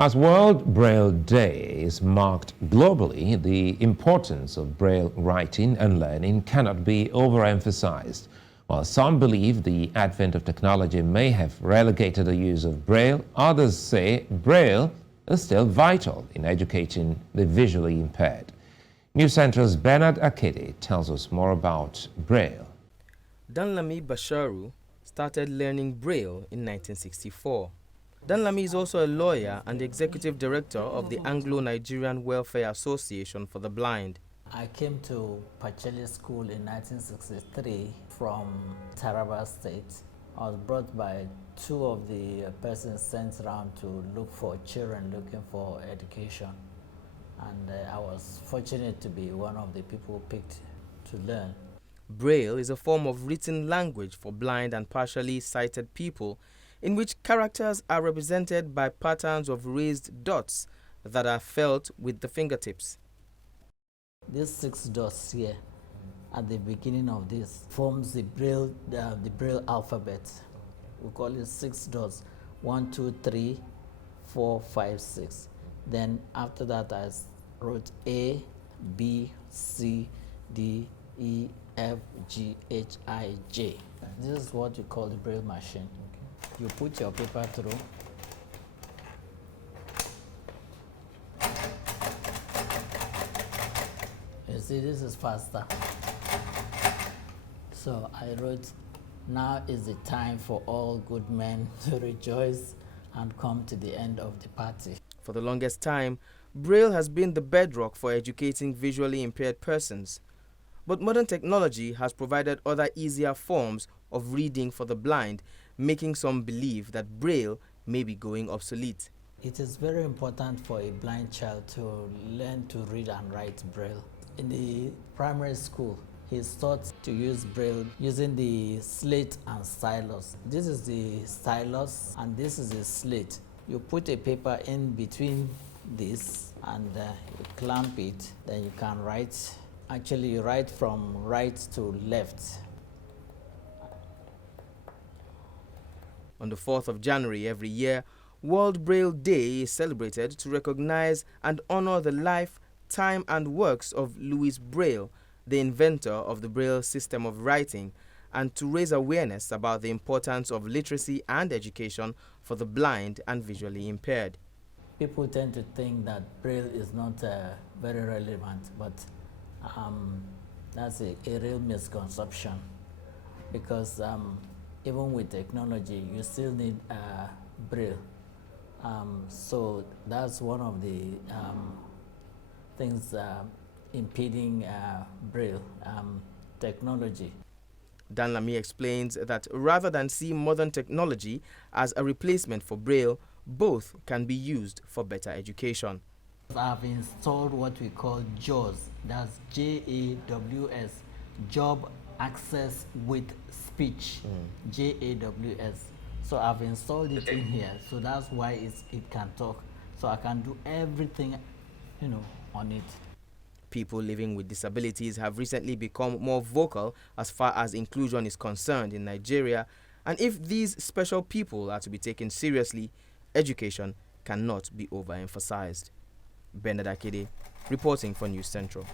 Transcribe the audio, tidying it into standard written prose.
As World Braille Day is marked globally, the importance of Braille writing and learning cannot be overemphasized. While some believe the advent of technology may have relegated the use of Braille, others say Braille is still vital in educating the visually impaired. News Central's Bernard Akede tells us more about Braille. Danlami Basharu started learning Braille in 1964. Danlami is also a lawyer and the executive director of the Anglo-Nigerian Welfare Association for the Blind. I came to Pacheli School in 1963 from Taraba State. I was brought by two of the persons sent around to look for children looking for education. And I was fortunate to be one of the people picked to learn. Braille is a form of written language for blind and partially sighted people in which characters are represented by patterns of raised dots that are felt with the fingertips. These 6 dots here at the beginning of this forms the Braille alphabet. We call it 6 dots, 1, 2, 3, 4, 5, 6. Then after that I wrote A, B, C, D, E, F, G, H, I, J. This is what we call the Braille machine. You put your paper through. You see, this is faster. So I wrote, now is the time for all good men to rejoice and come to the end of the party. For the longest time, Braille has been the bedrock for educating visually impaired persons. But modern technology has provided other easier forms of reading for the blind, making some believe that Braille may be going obsolete. It is very important for a blind child to learn to read and write Braille. In the primary school, he is taught to use Braille using the slate and stylus. This is the stylus and this is the slate. You put a paper in between this and you clamp it, then you can write. Actually, you write from right to left. On the 4th of January every year, World Braille Day is celebrated to recognize and honor the life, time and works of Louis Braille, the inventor of the Braille system of writing, and to raise awareness about the importance of literacy and education for the blind and visually impaired. People tend to think that Braille is not very relevant, but that's a real misconception, because even with technology, you still need Braille. So that's one of the things impeding Braille technology. Danlami explains that rather than see modern technology as a replacement for Braille, both can be used for better education. I've installed what we call JAWS, that's J-A-W-S, Job Access with Speech, J-A-W-S. So I've installed it in here, so that's why it can talk. So I can do everything, on it. People living with disabilities have recently become more vocal as far as inclusion is concerned in Nigeria, and if these special people are to be taken seriously, education cannot be overemphasized. Bernard Akede, reporting for News Central.